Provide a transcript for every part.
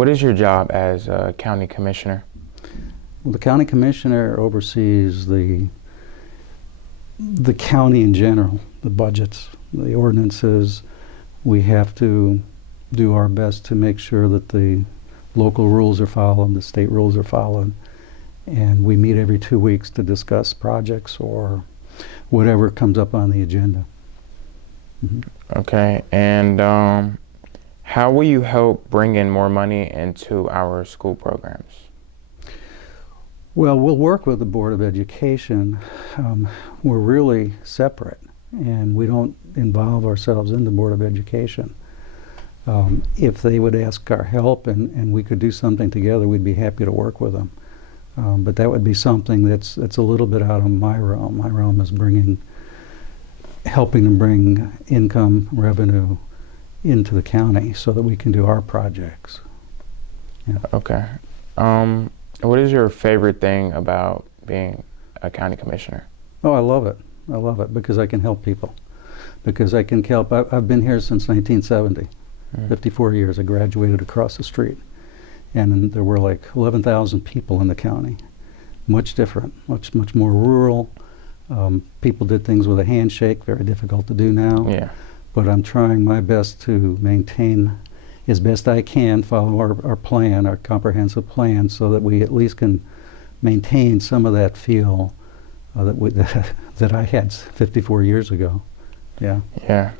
What is your job as a county commissioner? Well, the county commissioner oversees the county in general, the budgets, the ordinances. We have to do our best to make sure that the local rules are followed, the state rules are followed, and we meet every 2 weeks to discuss projects or whatever comes up on the agenda. Okay, and how will you help bring in more money into our school programs? Well, we'll work with the Board of Education. We're really separate, and we don't involve ourselves in the Board of Education. If they would ask our help and we could do something together, we'd be happy to work with them. But that would be something that's a little bit out of my realm. My realm is helping them bring income, revenue into the county so that we can do our projects. Yeah. Okay. What is your favorite thing about being a county commissioner? Oh, I love it. I love it because I can help people. Because I can help. I've been here since 1970, 54 years. I graduated across the street. And there were like 11,000 people in the county. Much different, much more rural. People did things with a handshake, very difficult to do now. Yeah. But I'm trying my best to maintain, as best I can, follow our plan, our comprehensive plan, so that we at least can maintain some of that feel that I had 54 years ago. Yeah. Yeah.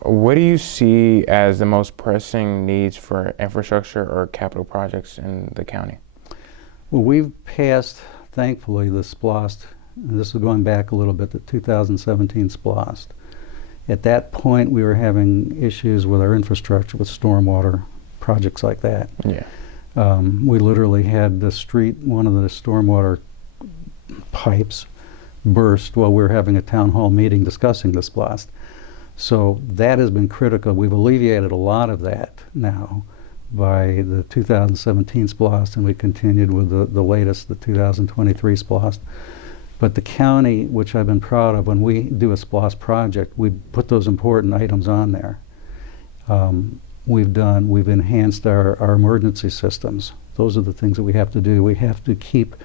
What do you see as the most pressing needs for infrastructure or capital projects in the county? Well, we've passed, thankfully, the SPLOST, and this is going back a little bit, the 2017 SPLOST. At that point, we were having issues with our infrastructure, with stormwater projects like that. Yeah. We literally had one of the stormwater pipes burst while we were having a town hall meeting discussing the SPLOST. So that has been critical. We've alleviated a lot of that now by the 2017 SPLOST, and we continued with the latest, the 2023 SPLOST. But the county, which I've been proud of, when we do a SPLOST project, we put those important items on there. We've enhanced our emergency systems. Those are the things that we have to do. We have to keep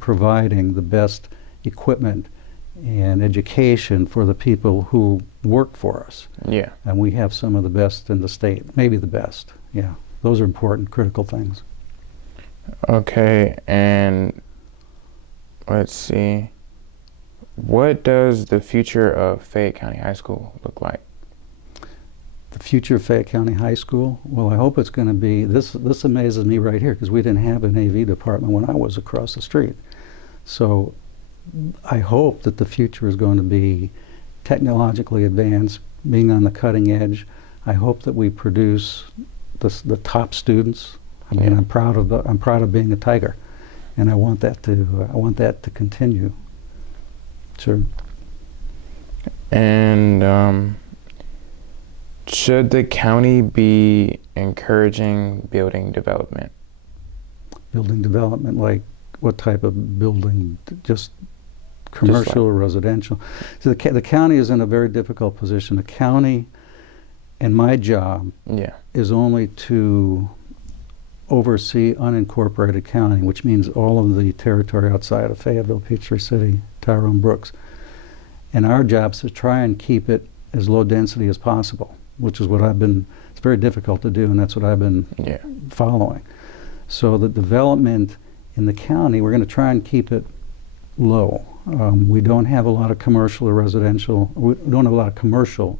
providing the best equipment and education for the people who work for us. Yeah. And we have some of the best in the state, maybe the best. Yeah. Those are important, critical things. Okay, and let's see. What does the future of Fayette County High School look like? The future of Fayette County High School? Well, I hope it's going to be, this amazes me right here, because we didn't have an AV department when I was across the street. So I hope that the future is going to be technologically advanced, being on the cutting edge. I hope that we produce the top students. I mean, I'm proud of being a Tiger, and I want that to continue. Sure. And should the county be encouraging building development? Building development, like what type of building? Just commercial or residential? So the county is in a very difficult position. The county, and my job, is only to oversee unincorporated county, which means all of the territory outside of Fayetteville, Peachtree City, Tyrone, Brooks. And our job is to try and keep it as low density as possible, which is what it's very difficult to do, and that's what I've been following. So the development in the county, we're going to try and keep it low. We don't have a lot of commercial or residential, we don't have a lot of commercial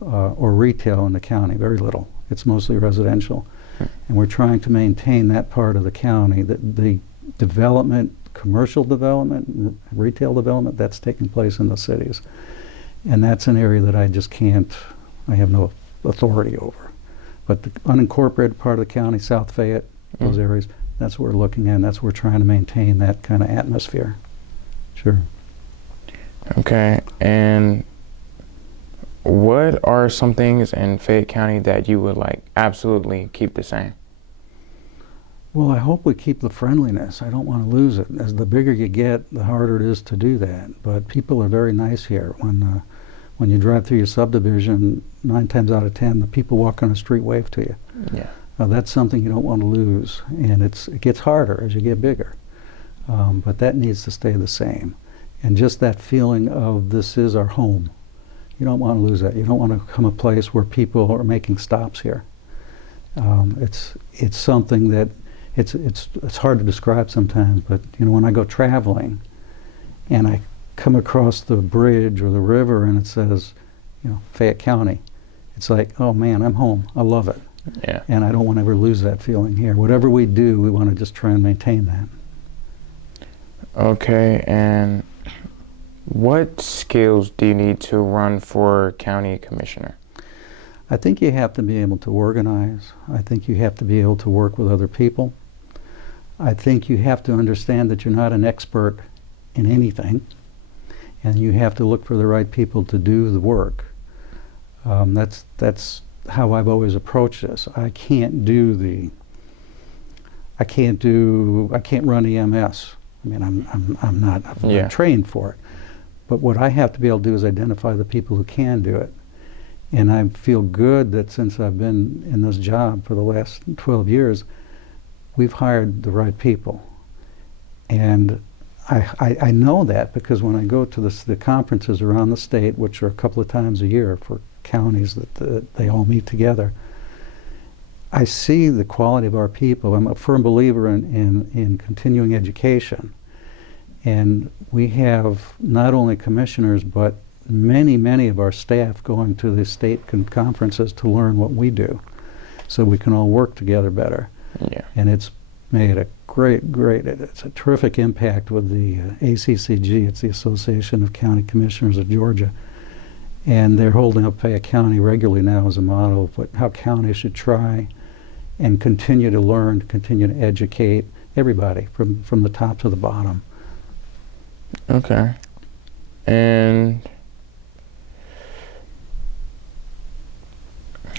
or retail in the county, very little. It's mostly residential. And we're trying to maintain that part of the county, the development, commercial development, retail development, that's taking place in the cities. And that's an area that I have no authority over. But the unincorporated part of the county, South Fayette, those areas, that's what we're looking at, and that's what we're trying to maintain, that kind of atmosphere. Sure. Okay, and what are some things in Fayette County that you would like absolutely keep the same? Well, I hope we keep the friendliness. I don't want to lose it. As the bigger you get, the harder it is to do that. But people are very nice here. When you drive through your subdivision, 9 times out of 10, the people walking on the street wave to you. Yeah. That's something you don't want to lose, and it gets harder as you get bigger. But that needs to stay the same. And just that feeling of this is our home. You don't want to lose that. You don't want to come a place where people are making stops here. It's something that it's hard to describe sometimes, but when I go traveling and I come across the bridge or the river and it says, Fayette County, it's like, oh man, I'm home. I love it. Yeah. And I don't want to ever lose that feeling here. Whatever we do, we want to just try and maintain that. Okay, and what skills do you need to run for county commissioner? I think you have to be able to organize. I think you have to be able to work with other people. I think you have to understand that you're not an expert in anything, and you have to look for the right people to do the work. That's how I've always approached this. I can't run EMS. I mean, I'm not trained for it. But what I have to be able to do is identify the people who can do it. And I feel good that since I've been in this job for the last 12 years, we've hired the right people. And I know that because when I go to the conferences around the state, which are a couple of times a year for counties that they all meet together, I see the quality of our people. I'm a firm believer in continuing education. And we have not only commissioners, but many of our staff going to the state conferences to learn what we do so we can all work together better. Yeah. And it's made a it's a terrific impact with the ACCG. It's the Association of County Commissioners of Georgia. And they're holding up Fayette County regularly now as a model of how counties should try and continue to learn, continue to educate everybody from the top to the bottom. Okay. And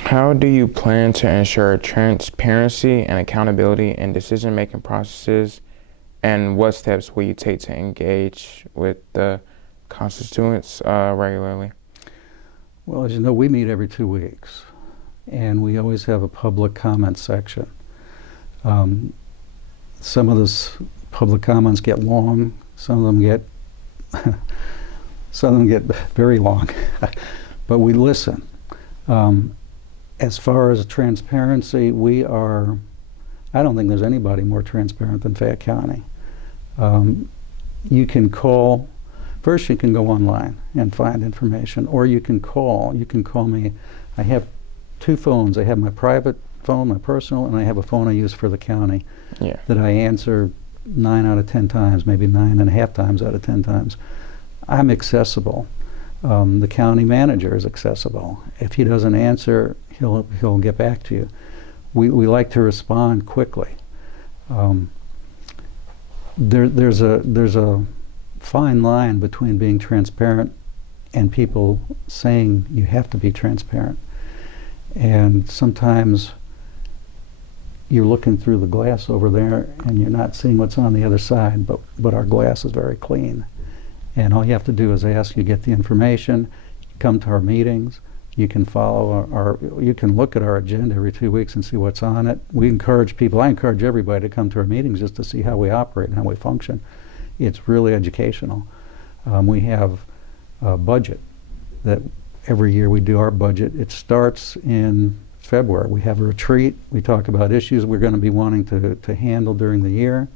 how do you plan to ensure transparency and accountability in decision-making processes, and what steps will you take to engage with the constituents regularly? Well, as you know, we meet every 2 weeks, and we always have a public comment section. Some of those public comments get long, some of them get very long, but we listen. As far as transparency, I don't think there's anybody more transparent than Fayette County. You can call, first you can go online and find information, or you can call me. I have 2 phones. I have my private phone, my personal, and I have a phone I use for the county that I answer 9 out of 10 times, maybe 9.5 times out of 10 times. I'm accessible. The county manager is accessible. If he doesn't answer, he'll get back to you. We like to respond quickly. There's a fine line between being transparent and people saying you have to be transparent. And sometimes you're looking through the glass over there and you're not seeing what's on the other side, but our glass is very clean. And all you have to do is ask, you get the information, come to our meetings, you can follow you can look at our agenda every 2 weeks and see what's on it. I encourage everybody to come to our meetings just to see how we operate and how we function. It's really educational. We have a budget that every year we do our budget. It starts in February. We have a retreat. We talk about issues we're going to be wanting to handle during the year.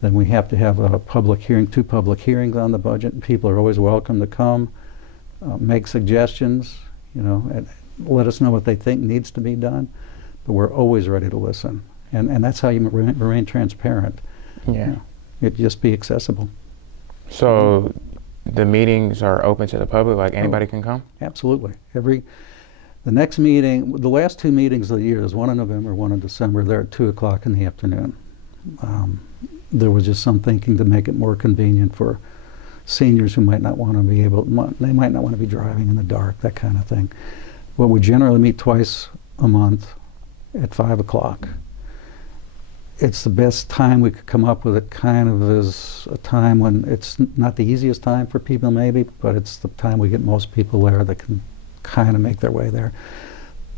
Then we have to have a public hearing, 2 public hearings on the budget, and people are always welcome to come, make suggestions, and let us know what they think needs to be done. But we're always ready to listen, and that's how you remain transparent. Yeah. It just be accessible. So the meetings are open to the public, like anybody can come? Absolutely. The next meeting, the last 2 meetings of the year, there's one in November, one in December, they're at 2:00 in the afternoon. There was just some thinking to make it more convenient for seniors who might not want to they might not want to be driving in the dark, that kind of thing. Well, we generally meet twice a month at 5:00. it's the best time we could come up with. It kind of is a time when it's not the easiest time for people maybe, but it's the time we get most people there that can kind of make their way there.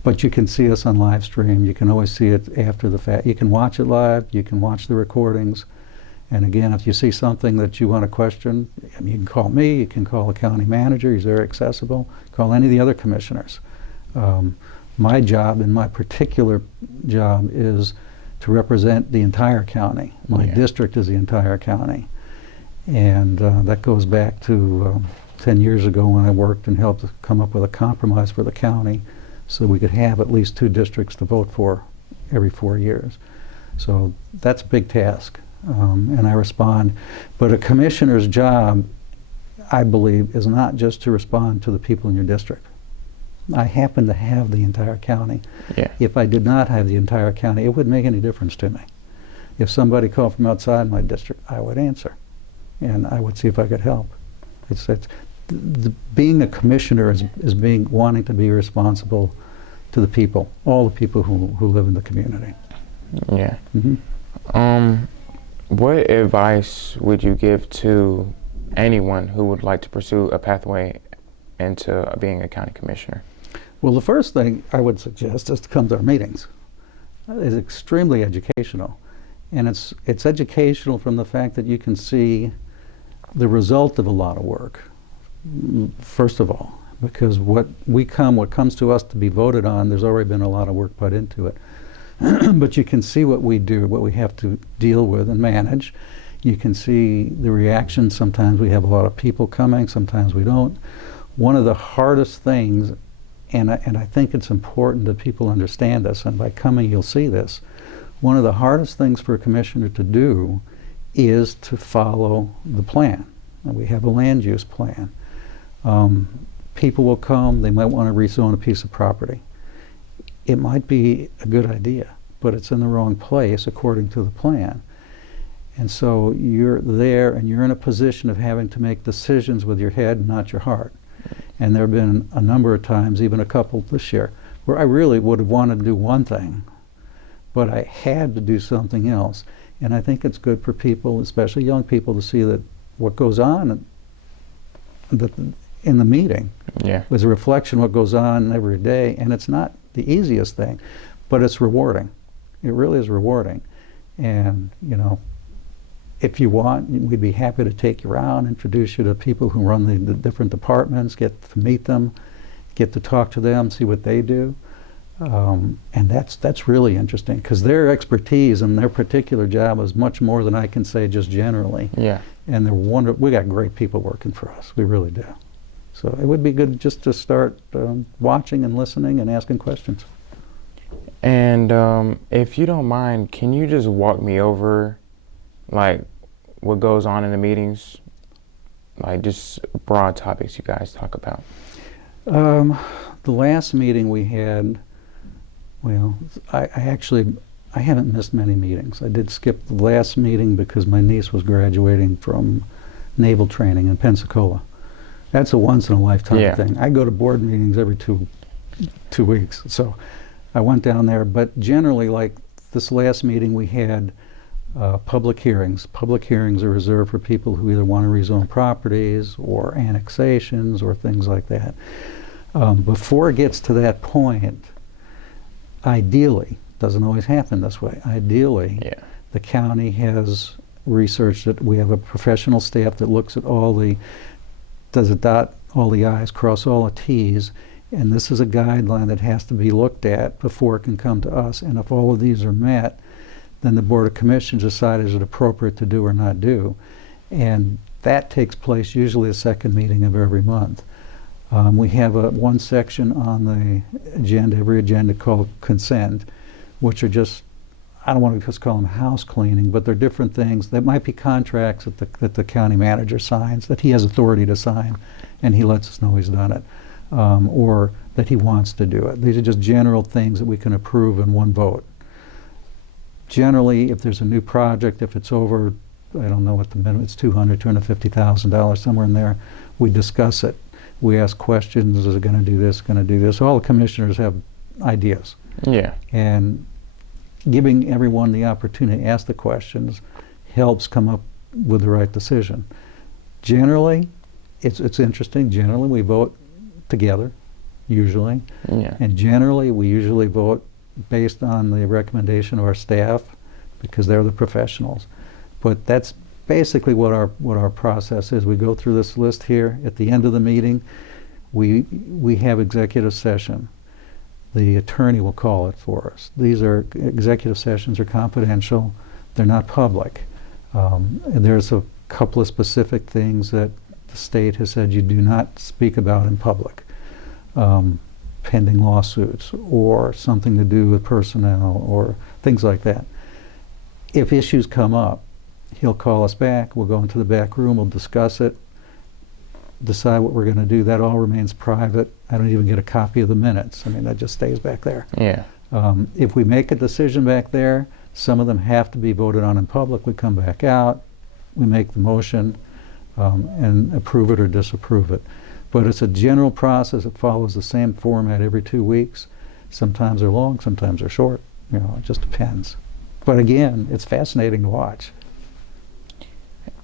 But you can see us on live stream. You can always see it after the fact. You can watch it live. You can watch the recordings. And again, if you see something that you want to question, I mean, you can call me. You can call the county manager. He's very accessible. Call any of the other commissioners. My job, and my particular job, is to represent the entire county. My district is the entire county. And that goes back to 10 years ago when I worked and helped come up with a compromise for the county so we could have at least 2 districts to vote for every 4 years. So that's a big task, and I respond. But a commissioner's job, I believe, is not just to respond to the people in your district. I happen to have the entire county. Yeah. If I did not have the entire county, it wouldn't make any difference to me. If somebody called from outside my district, I would answer, and I would see if I could help. Being a commissioner is wanting to be responsible to the people, all the people who live in the community. Yeah. Mm-hmm. What advice would you give to anyone who would like to pursue a pathway into being a county commissioner? Well, the first thing I would suggest is to come to our meetings. It's extremely educational, and it's educational from the fact that you can see the result of a lot of work. First of all, because what comes to us to be voted on, there's already been a lot of work put into it. But you can see what we do, what we have to deal with and manage. You can see the reaction. Sometimes we have a lot of people coming, sometimes we don't. One of the hardest things, and I think it's important that people understand this, and by coming you'll see this, one of the hardest things for a commissioner to do is to follow the plan. And we have a land use plan. People will come, they might want to rezone a piece of property. It might be a good idea, but it's in the wrong place according to the plan. And so you're there and you're in a position of having to make decisions with your head and not your heart. And there have been a number of times, even a couple this year, where I really would have wanted to do one thing, but I had to do something else. And I think it's good for people, especially young people, to see that what goes on in the meeting is a reflection of what goes on every day. And it's not the easiest thing, but it's rewarding. It really is rewarding. And, you know, if you want, we'd be happy to take you around, introduce you to people who run the different departments, get to meet them, get to talk to them, see what they do. And that's really interesting, because their expertise and their particular job is much more than I can say just generally. Yeah. And we got great people working for us. We really do. So it would be good just to start watching and listening and asking questions. And if you don't mind, can you just walk me over, like, what goes on in the meetings? Like, just broad topics you guys talk about. The last meeting we had, well, I haven't missed many meetings. I did skip the last meeting because my niece was graduating from naval training in Pensacola. That's a once-in-a-lifetime thing. I go to board meetings every two weeks, so I went down there. But generally, like this last meeting, we had public hearings. Public hearings are reserved for people who either want to rezone properties or annexations or things like that. Before it gets to that point, ideally, doesn't always happen this way, ideally, the county has researched it. We have a professional staff that looks at does it dot all the I's, cross all the T's, and this is a guideline that has to be looked at before it can come to us. And if all of these are met, then the Board of Commissioners decide is it appropriate to do or not do. And that takes place usually the second meeting of every month. We have one section on the agenda, every agenda, called consent, which are just, I don't want to just call them house cleaning, but they're different things. That might be contracts that the county manager signs, that he has authority to sign, and he lets us know he's done it, or that he wants to do it. These are just general things that we can approve in one vote. Generally, if there's a new project, if it's over, I don't know what the minimum, it's $200,000, $250,000, somewhere in there, we discuss it. We ask questions, is it going to do this, going to do this? All the commissioners have ideas. Yeah. And giving everyone the opportunity to ask the questions helps come up with the right decision. Generally, it's interesting. Generally, we vote together, usually. Yeah. And generally, we usually vote based on the recommendation of our staff because they're the professionals. But that's basically what our process is. We go through this list here. At the end of the meeting, we have executive session. The attorney will call it for us. These are executive sessions are confidential. They're not public. And there's a couple of specific things that the state has said you do not speak about in public. Pending lawsuits or something to do with personnel or things like that. If issues come up, he'll call us back. We'll go into the back room. We'll discuss it, decide what we're going to do. That all remains private. I don't even get a copy of the minutes. I mean, that just stays back there. Yeah. If we make a decision back there, some of them have to be voted on in public. We come back out, we make the motion, and approve it or disapprove it. But it's a general process. It follows the same format every 2 weeks. Sometimes they're long, sometimes they're short. You know, it just depends. But again, it's fascinating to watch.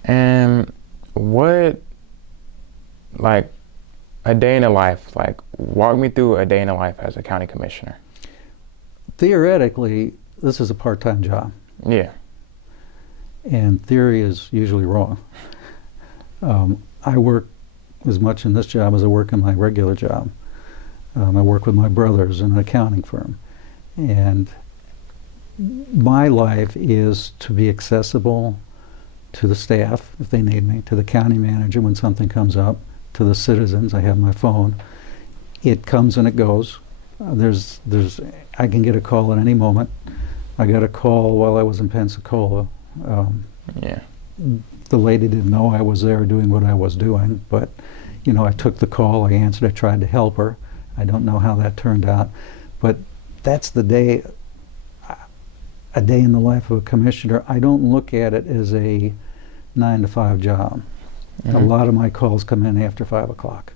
And what, like, a day in the life, like, walk me through a day in the life as a county commissioner. Theoretically, this is a part-time job. Yeah. And theory is usually wrong. I work as much in this job as I work in my regular job. I work with my brothers in an accounting firm. And my life is to be accessible to the staff if they need me, to the county manager when something comes up, to the citizens. I have my phone. It comes and it goes. I can get a call at any moment. I got a call while I was in Pensacola. Yeah. The lady didn't know I was there doing what I was doing, but you know, I took the call, I answered, I tried to help her. I don't know how that turned out, but that's the day, a day in the life of a commissioner. I don't look at it as a 9 to 5 job. Mm-hmm. A lot of my calls come in after 5 o'clock.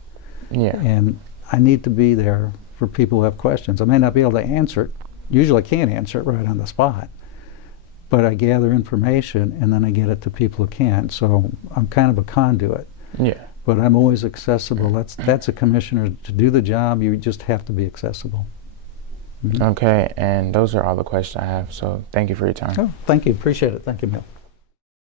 Yeah. And I need to be there for people who have questions. I may not be able to answer it. Usually I can't answer it right on the spot. But I gather information and then I get it to people who can't. So I'm kind of a conduit. Yeah. But I'm always accessible. That's a commissioner. To do the job, you just have to be accessible. Mm-hmm. Okay, and those are all the questions I have. So thank you for your time. Oh, thank you. Appreciate it. Thank you, Bill.